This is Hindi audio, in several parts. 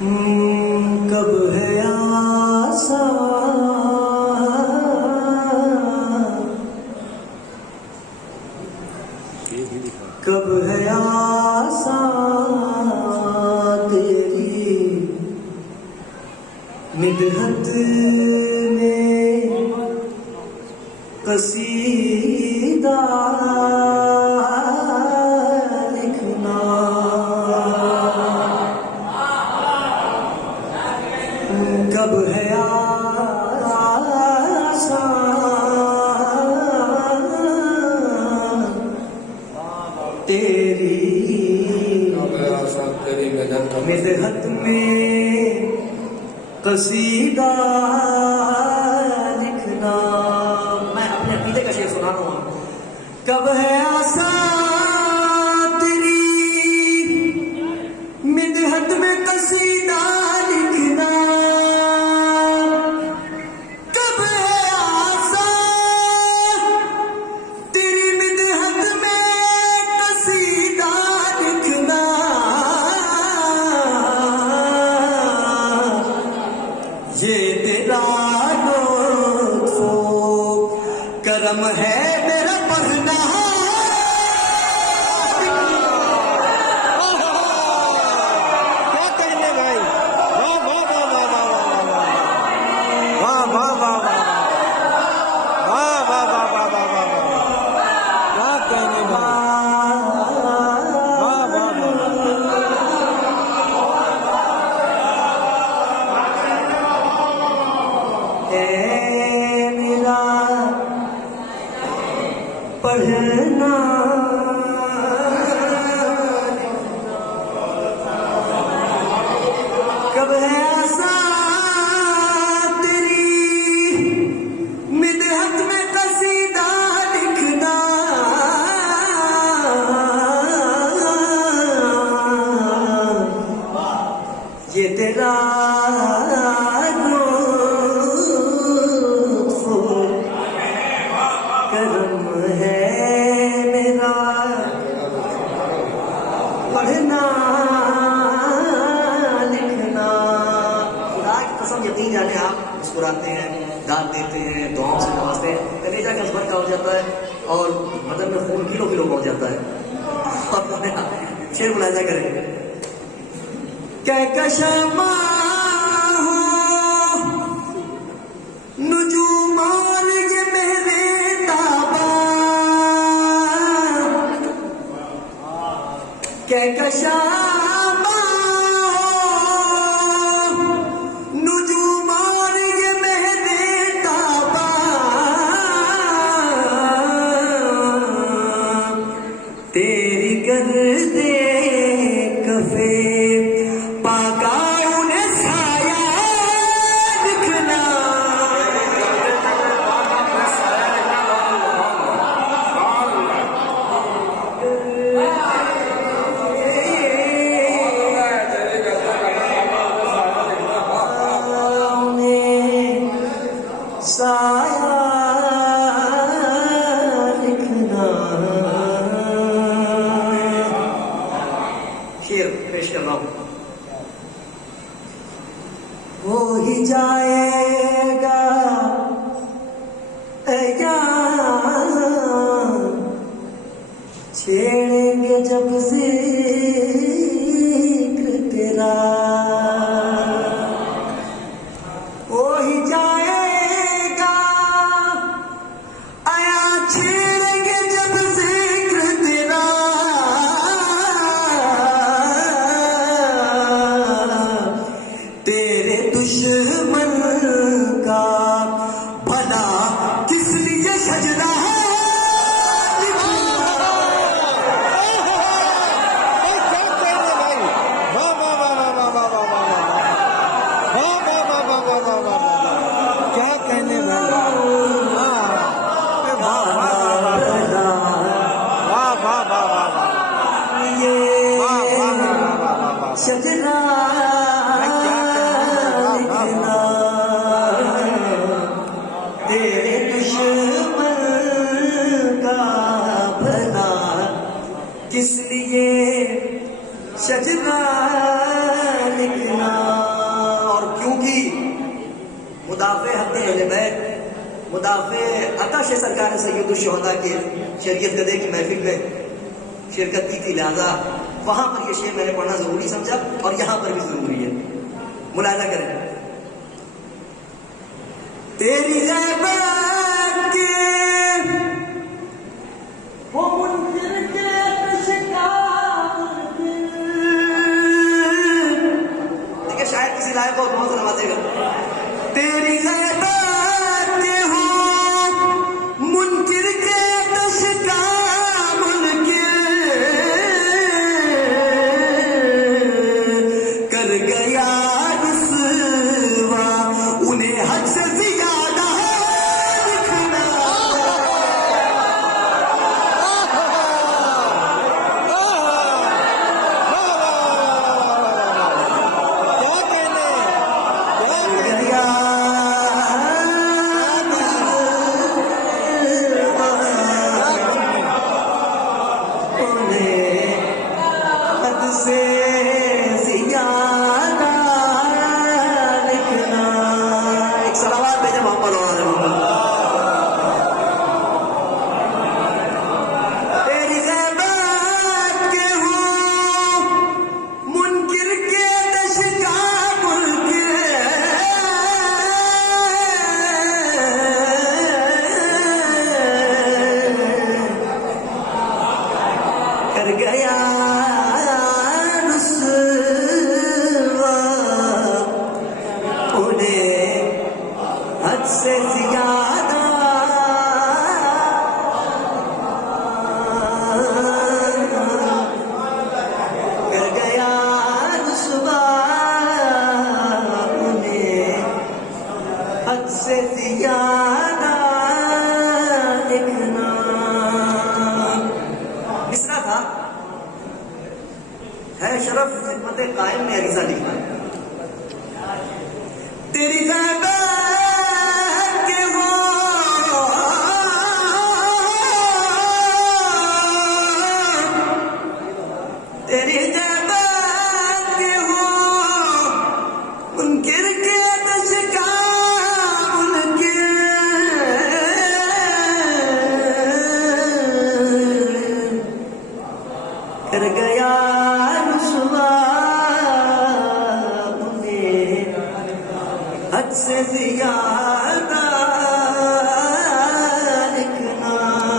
कब है आसा कब है आसा तेरी मिदहत में कसीदा लिखना। कब है आसा तेरी मिदहत में कसीदा लिखना। मैं अपने अकीदे का शेर सुना रहा हूं। कब है आसा तेरी मिदहत में कसीदा लिखना। कब है आसा तेरी मिदहत में कसीदा लिखना। ये तेरा लुत्फो करम है मेरा पढ़ना। क्या कहने भाई, वाह वाह वाह वाह वाह वाह वाह वाह वाह वाह वाह वाह वाह वाह वाह, क्या कहने भाई, वाह वाह वाह। मेरा पढ़ना कब है आसा तेरी मिदहत में कसीदा लिखना। ये तेरा करम है मेरा पढ़ना लिखना। खुदा की कसम यकीन जाने आप मुस्कुराते हैं, दाद देते हैं, दुआओं से नवाजते हैं, कलेजा कसबत का हो जाता है और बदन में खून किलो किलो पहुंच जाता है। और शेर मुलाजा करें। कहकशा नुजूमान ये मेरे ताबा। कहकशा नुजूमान ये मेरे ताबा। तेरी गर्दे कफे पाका उन्हें साया लिखना। साया लिखना। शेर पेश कर रहा हूं। हो ही जाएगा ऐ यार छेड़ेंगे जब जिक्र तेरा। हो ही जाएगा आया छेड़ेंगे जब जिक्र तेरा। तेरे दुश्मन मुदाफ़े हक़ अहले बैत, मुदाफ़े आताश सरकार सैयद शुहदा के शरीयत कदे की महफिल में शिरकत की थी, लिहाजा वहां पर यह शेर मैंने पढ़ना जरूरी समझा और यहां पर भी जरूरी है। मुलाहिजा करें। तेरी ग़ैबत के वो मुनकिर के देखिए, शायद किसी लायक को बहुत नवाजेगा। तेरी ग़ैबत के हो मुनकिर के तशका कर गया रुसवा, उन्हें हद से ज्यादा दिखना। है शरफ खिदमत कायम ने अरीजा लिखा है। तेरी ग़ैबत के हो तेरी ग़ैबत के हो मुनकिर के तशका उनके कर गया हद से ज्यादा लिखना।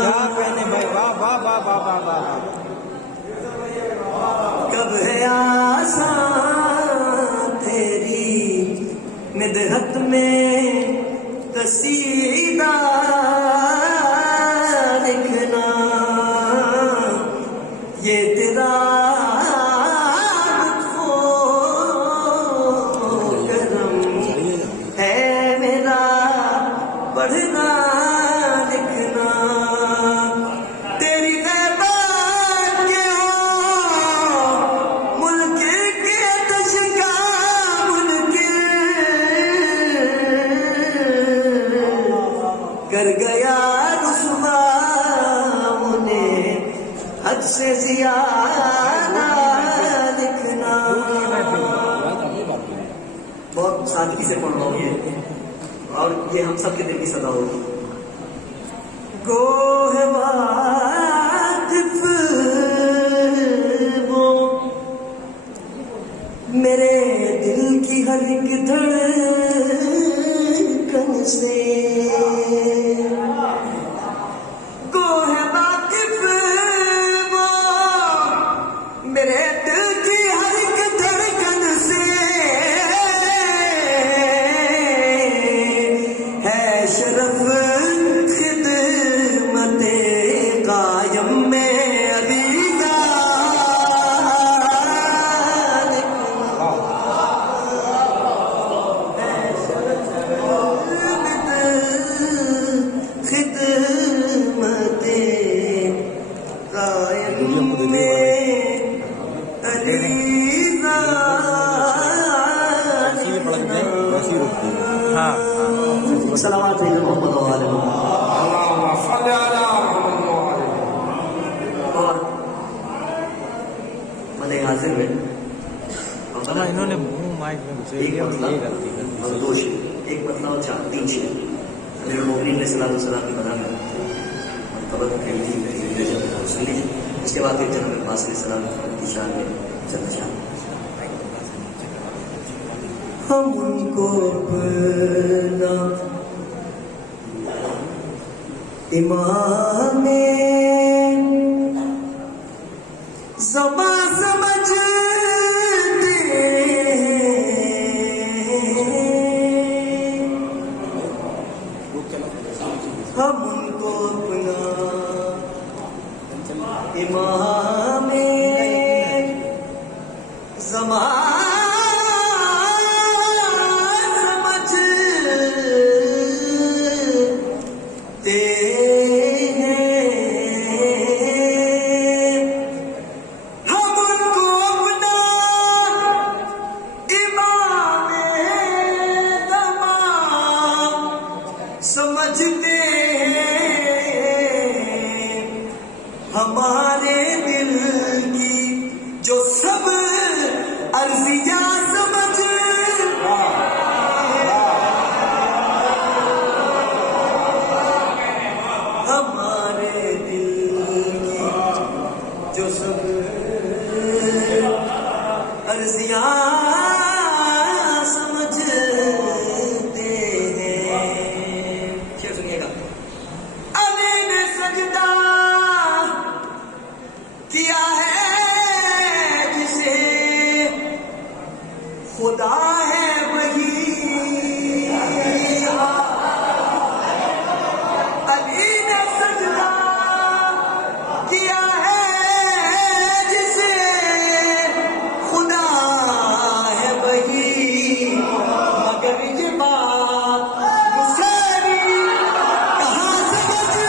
क्या कहने भाई, वाह वाह वाह वाह वाह वाह। कब है आसान तेरी मिदहत में कसीदा लिखना, ये तेरा पढ़ना लिखना। तेरी ग़ैबत के हो मुनकिर के तशका मुनकिर कर गया रुसवा, उन्हें हद से ज्यादा लिखना। बहुत सादगी से पढ़ रहा हूँ ये, और ये हम सब के दिल की सदा होगी। गोह वाकिफ वो मेरे दिल की हर एक धड़कन से, गोह वाकिफ वो मेरे दिल की हर एक धड़कन से, शरफ खिदमत कायम में अरीजा खिदमत कायम में अरीजा। हाँ सलावत मोहम्मद और मने हाजिर में इन्होंने मुंह एक मतला और दो शेर, एक मतला और चार, तीन शेर। अमीरुल मोमिनीन अलैहिस्सलाम की बना में तबत फैलती है, सुन लीजिए। इसके बाद फिर जनाब अब्बास अलैहिस्सलाम की शान में चलना शान। हम उनको अपना इमाम ज़मा समझते हम उनको अपना इमाम ज़मा समझते समझते हमारे दिल की जो सब अर्जियां समझ हमारे दिल की जो सब अर्जियां किया है जिसे खुदा है वही अली ने सजदा किया है जिसे खुदा है वही मगर ये बात मुसरी कहाँ समझ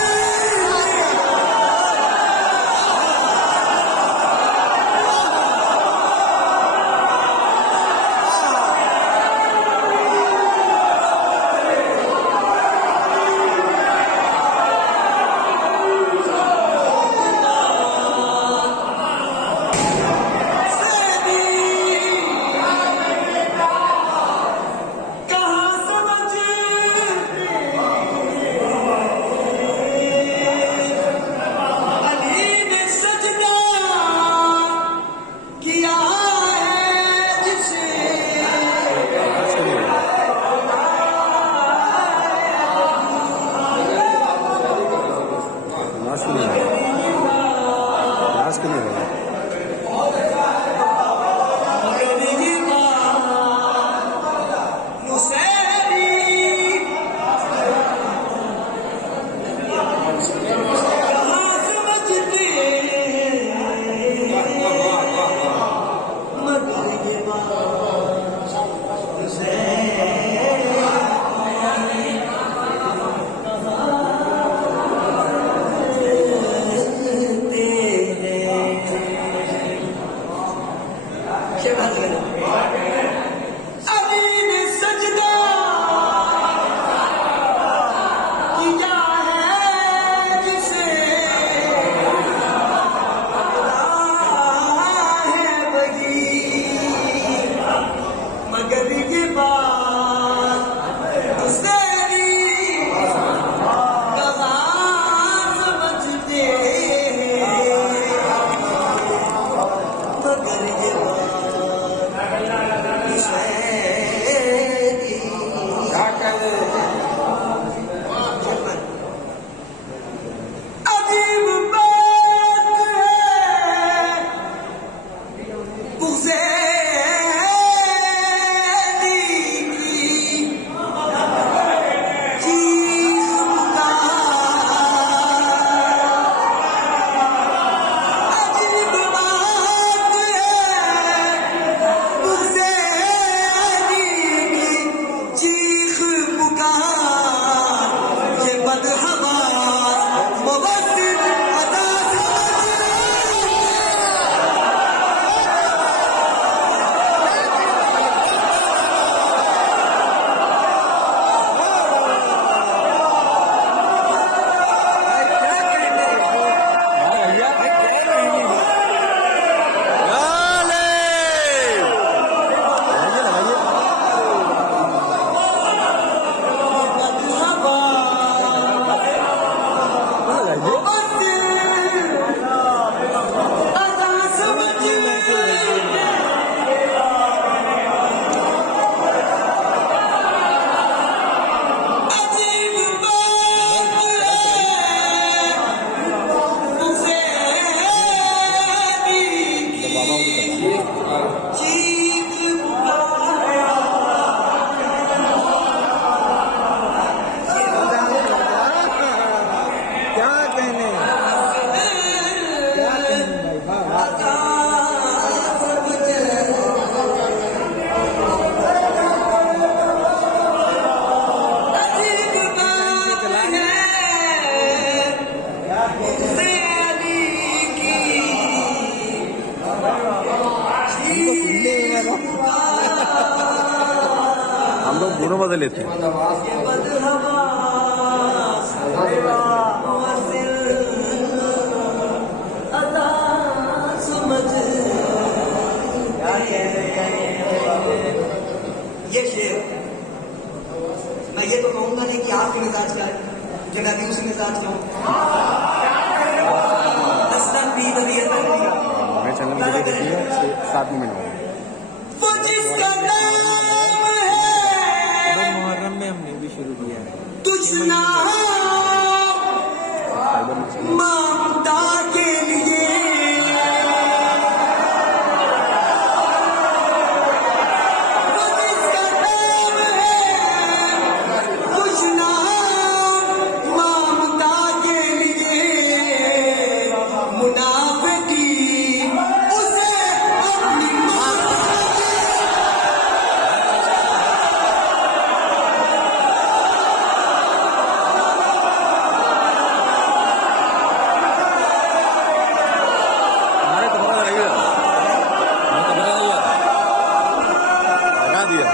हम लोग दोनों बदल लेते हैं। ये बदहवा मुअस्सिल अदा समझ ये शेर मैं ये तो कहूंगा नहीं कि आपके मिजाज का है, कि मैं भी उसी मिजाज का हूँ। मेरे चैनल में वीडियो देखिए 7 मिनट में। वो जिसका नाम है मुहर्रम में हमने भी शुरू किया है। दुश्मन ममता के लिए वो जिसका नाम है दुश्मन ममता के लिए मुनाफिकी उसे अपनी हमारे तो पता लगेगा, हमें तो पता लगेगा, लगा दिया।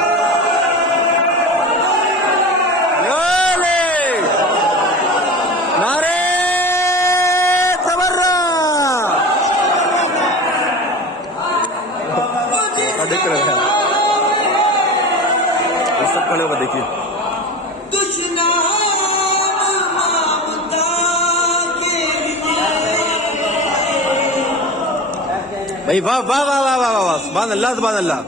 योले! नारे तबर्रा! देख रहे हैं ये सब खड़े होकर देखिए। भाई वाह वाह वाह वाह वाह वाह, सुभान अल्लाह सुभान अल्लाह।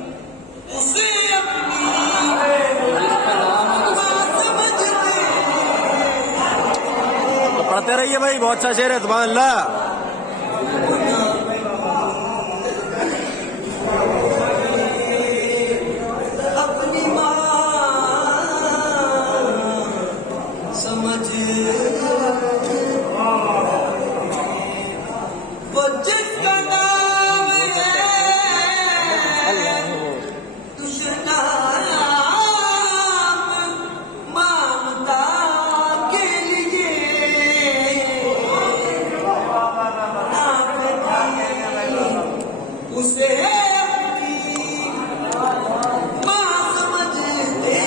तो पढ़ते रहिए भाई, बहुत अच्छा शेर है, सुभान अल्लाह। अपनी माँ समझ वो जिसका नाम है दुश्मन ममता के लिए उसे अपनी माँ समझते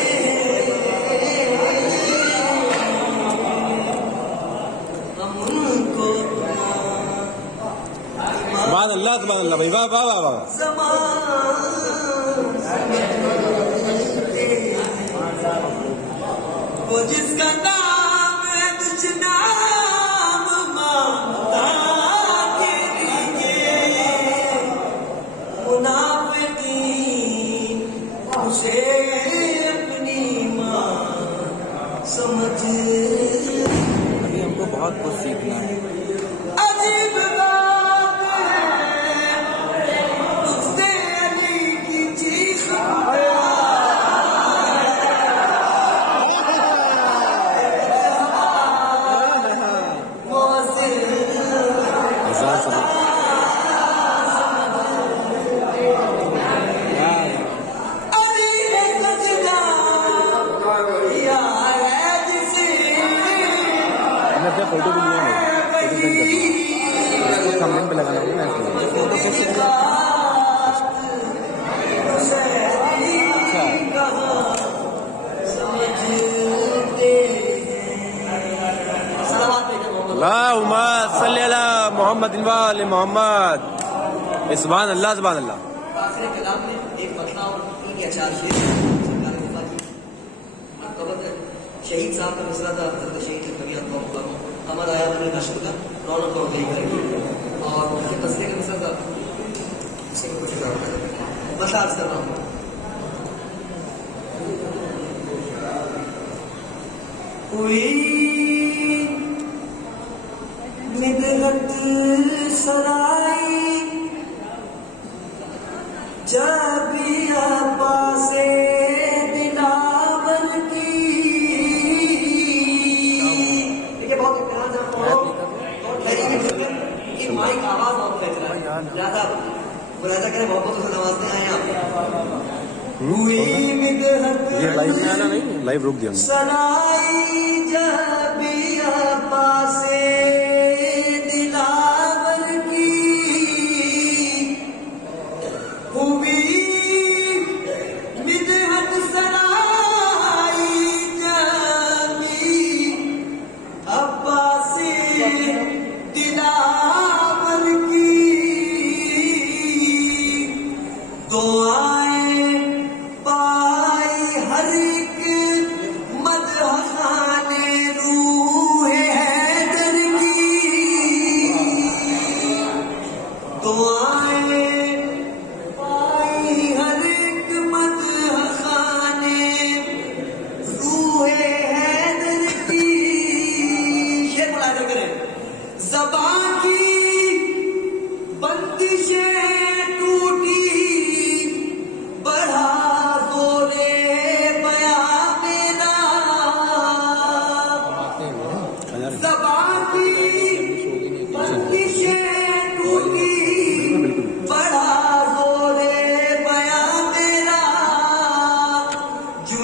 हम उनको सुभान अल्लाह भाई, वाह वाह वाह वाह। वो जिसका नाम है दुश्मन ममता के लिए मुनाफिकी उसे अपनी माँ समझ। अभी हमको बहुत कुछ सीखना है। अजीब बात है उससे अली की चीख हजार सब अली ने सजना किया है जिसे मैंने अपना फोटो भी लिया है, फोटो सेंड कर दिया। इसको कमेंट पे लगाना होगा ना इसलिए। फोटो कैसे अच्छा अल्लाहुम्मा सल्ली अला मोहम्मद व आले मोहम्मद। सुभान अल्लाह सुभान अल्लाह। आखिरी कलाम में एक मसला और 3 या 4 शेर सरकार वफा की मनक़बत शहीद साहब का मसला था। हज़रत शहीद कबियत अमर आया अपने नश्र का रौनक और गई करेगी और उनके मसले का मसला था इसे कुछ मसला अर्ज कर रहा हूँ। हुई मिदहत सराई जबिया पासे दिलावर की। देखिए बहुत इत्मीनान से पढ़ो और तहरीर की माइक आवाज बहुत बेहतर है, लिहाजा मुलाजा करें, मोहब्बतों से नवाजते आए आप। हुई मिदहत ये लाइव में आना नहीं, लाइव रोक दिया हमने। सराई जबिया पासे दिलावर की। हुई मिदहत सराई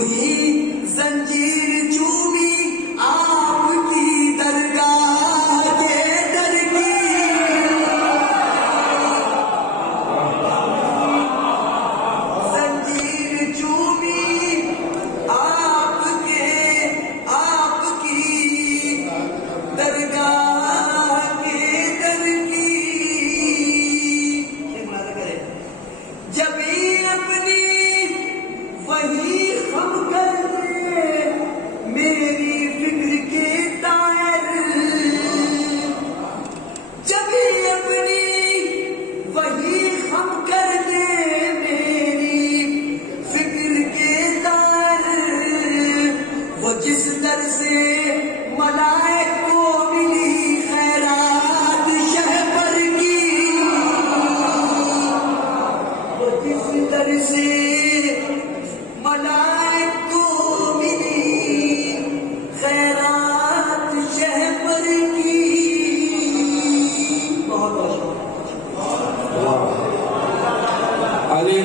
यूं ही जंजीर चूमी आपकी दरगाह के दर की, जंजीर चूमी आपकी दरगाह के दर की। जब अपनी वही हम कर दे मेरी फिक्र के तार, जब अपनी वही हम कर दे मेरी फिक्र के तार, वो जिस दर से मलाइक को मिली खैरात शहबर की, वो जिस दर से मलाइक को मिली खैरात शहबर की। बहुत बहुत अली